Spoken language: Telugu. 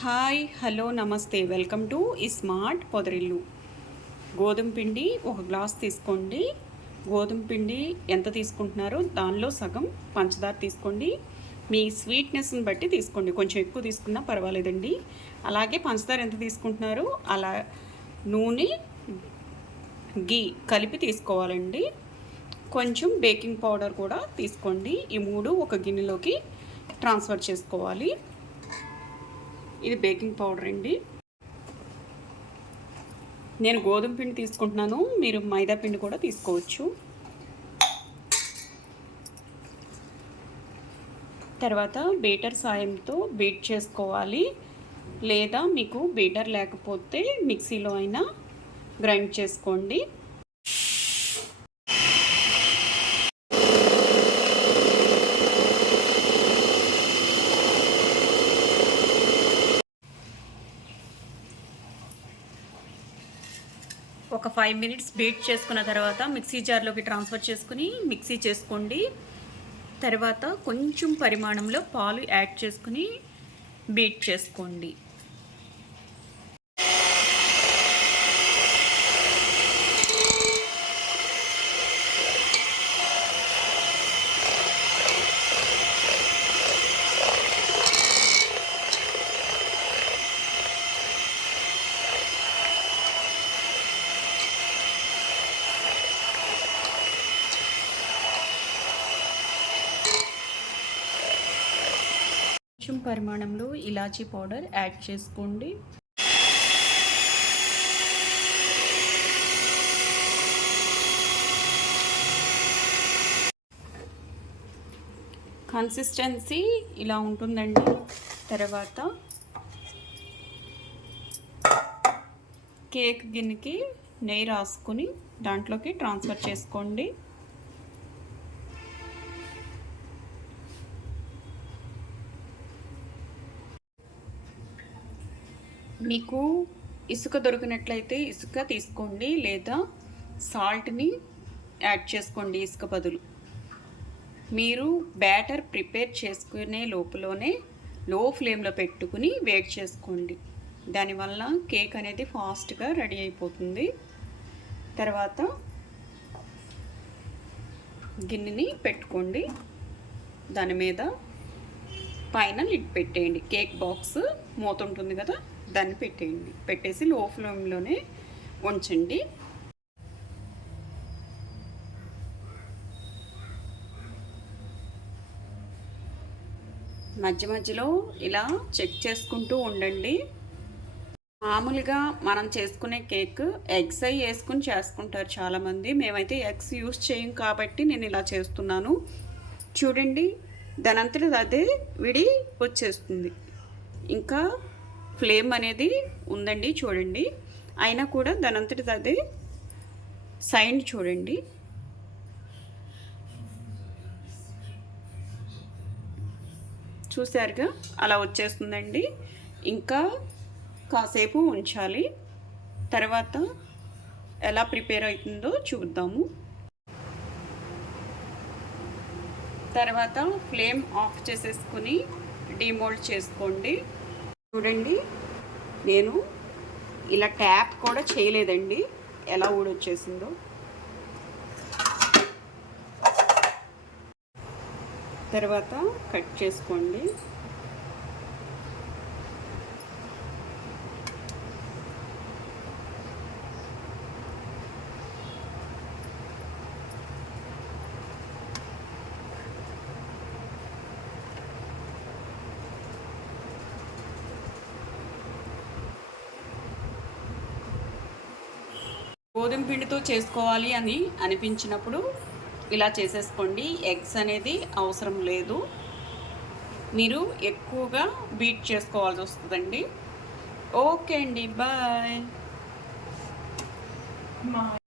హాయ్ హలో నమస్తే. వెల్కమ్ టు ఈ స్మార్ట్ పొదరిల్లు. గోధుమ పిండి ఒక గ్లాస్ తీసుకోండి. గోధుమ పిండి ఎంత తీసుకుంటున్నారో దానిలో సగం పంచదార తీసుకోండి. మీ స్వీట్నెస్ని బట్టి తీసుకోండి. కొంచెం ఎక్కువ తీసుకున్నా పర్వాలేదండి. అలాగే పంచదార ఎంత తీసుకుంటున్నారో అలా నూనె గీ కలిపి తీసుకోవాలండి. కొంచెం బేకింగ్ పౌడర్ కూడా తీసుకోండి. ఈ మూడు ఒక గిన్నెలోకి ట్రాన్స్ఫర్ చేసుకోవాలి. ఇది బేకింగ్ పౌడర్ అండి. నేను గోధుమ పిండి తీసుకుంటున్నాను. మీరు మైదా పిండి కూడా తీసుకోవచ్చు. తర్వాత బీటర్ సాయంతో బీట్ చేసుకోవాలి. లేదా మీకు బీటర్ లేకపోతే మిక్సీలో అయినా గ్రైండ్ చేసుకోండి. ఒక ఫైవ్ మినిట్స్ బీట్ చేసుకున్న తర్వాత మిక్సీ జార్లోకి ట్రాన్స్ఫర్ చేసుకుని మిక్సీ చేసుకోండి. తర్వాత కొంచెం పరిమాణంలో పాలు యాడ్ చేసుకుని బీట్ చేసుకోండి. కొంచెం పరిమాణంలో ఇలాచీ పౌడర్ యాడ్ చేసుకోండి. కన్సిస్టెన్సీ ఇలా ఉంటుందండి. తర్వాత కేక్ గిన్నెకి నెయ్యి రాసుకుని దాంట్లోకి ట్రాన్స్ఫర్ చేసుకోండి. మీకు ఇసుక దొరికినట్లయితే ఇసుక తీసుకోండి లేదా సాల్ట్ని యాడ్ చేసుకోండి ఇసుక బదులు. మీరు బ్యాటర్ ప్రిపేర్ చేసుకునే లోపలనే లో ఫ్లేమ్లో పెట్టుకుని వెయిట్ చేసుకోండి. దానివల్ల కేక్ అనేది ఫాస్ట్గా రెడీ అయిపోతుంది. తర్వాత గిన్నెని పెట్టుకోండి. దాని మీద పైన లిడ్ పెట్టేయండి. కేక్ బాక్స్ మూత ఉంటుంది కదా? దాన్ని పెట్టేయండి. పెట్టేసి లో ఫ్లేమ్లోనే ఉంచండి. మధ్య మధ్యలో ఇలా చెక్ చేసుకుంటూ ఉండండి. మామూలుగా మనం చేసుకునే కేక్ ఎగ్స్ అయి వేసుకుని చేసుకుంటారు చాలామంది. మేమైతే ఎగ్స్ యూస్ చేయం కాబట్టి నేను ఇలా చేస్తున్నాను. చూడండి దానంతటి అదే విడి వచ్చేస్తుంది. ఇంకా ఫ్లేమ్ అనేది ఉందండి చూడండి. అయినా కూడా దానంతటి అదే సైన్ చూడండి. చూసారుగా? అలా వచ్చేస్తుందండి. ఇంకా కాసేపు ఉంచాలి. తర్వాత ఎలా ప్రిపేర్ అవుతుందో చూద్దాము. తర్వాత ఫ్లేమ్ ఆఫ్ చేసేసుకుని డిమోల్డ్ చేసుకోండి. చూడండి. నేను ఇలా ట్యాప్ కూడా చేయలేదండి. ఎలా ఊడొచ్చేసిందో. తర్వాత కట్ చేసుకోండి. గోధుమ పిండితో చేసుకోవాలి అని అనిపించినప్పుడు ఇలా చేసేసుకోండి. ఎగ్స్ అనేది అవసరం లేదు. మీరు ఎక్కువగా బీట్ చేసుకోవాల్సి వస్తుందండి. ఓకే అండి. బాయ్.